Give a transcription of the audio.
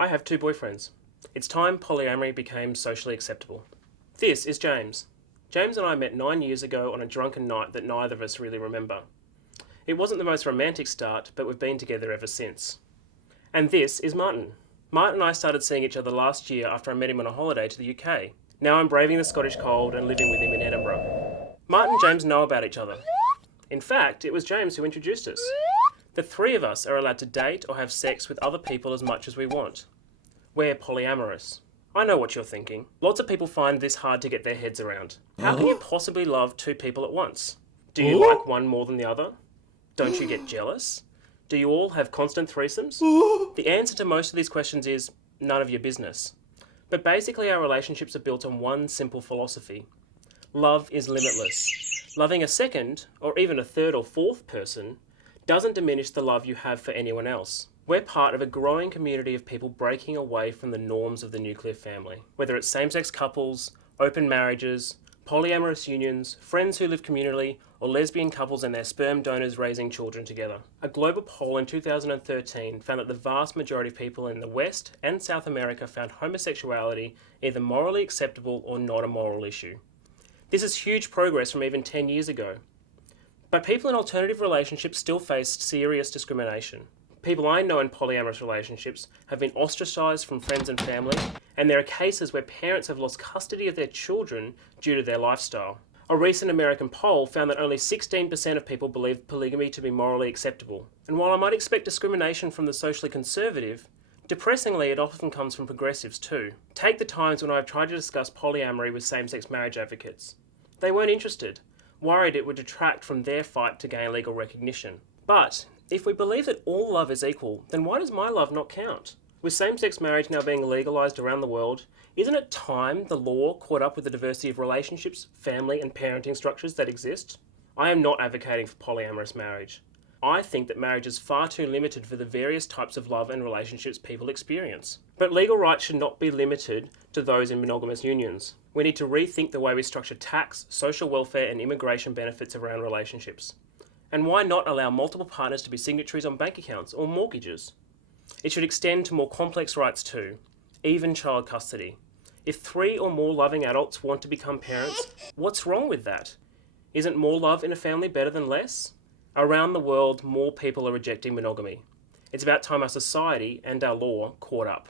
I have 2 boyfriends. It's time polyamory became socially acceptable. This is James. James and I met 9 years ago on a drunken night that neither of us really remember. It wasn't the most romantic start, but we've been together ever since. And this is Martyn. Martyn and I started seeing each other last year after I met him on a holiday to the UK. Now I'm braving the Scottish cold and living with him in Edinburgh. Martyn and James know about each other. In fact, it was James who introduced us. The 3 of us are allowed to date or have sex with other people as much as we want. We're polyamorous. I know what you're thinking. Lots of people find this hard to get their heads around. How can you possibly love 2 people at once? Do you like one more than the other? Don't you get jealous? Do you all have constant threesomes? The answer to most of these questions is none of your business. But basically our relationships are built on one simple philosophy. Love is limitless. Loving a second, or even a third or fourth person, doesn't diminish the love you have for anyone else. We're part of a growing community of people breaking away from the norms of the nuclear family. Whether it's same-sex couples, open marriages, polyamorous unions, friends who live communally, or lesbian couples and their sperm donors raising children together. A global poll in 2013 found that the vast majority of people in the West and South America found homosexuality either morally acceptable or not a moral issue. This is huge progress from even 10 years ago. But people in alternative relationships still face serious discrimination. People I know in polyamorous relationships have been ostracised from friends and family, and there are cases where parents have lost custody of their children due to their lifestyle. A recent American poll found that only 16% of people believe polygamy to be morally acceptable. And while I might expect discrimination from the socially conservative, depressingly it often comes from progressives too. Take the times when I've tried to discuss polyamory with same-sex marriage advocates. They weren't interested, worried it would detract from their fight to gain legal recognition. But if we believe that all love is equal, then why does my love not count? With same-sex marriage now being legalised around the world, isn't it time the law caught up with the diversity of relationships, family and parenting structures that exist? I am not advocating for polyamorous marriage. I think that marriage is far too limited for the various types of love and relationships people experience. But legal rights should not be limited to those in monogamous unions. We need to rethink the way we structure tax, social welfare and immigration benefits around relationships. And why not allow multiple partners to be signatories on bank accounts or mortgages? It should extend to more complex rights too, even child custody. If 3 or more loving adults want to become parents, what's wrong with that? Isn't more love in a family better than less? Around the world, more people are rejecting monogamy. It's about time our society and our law caught up.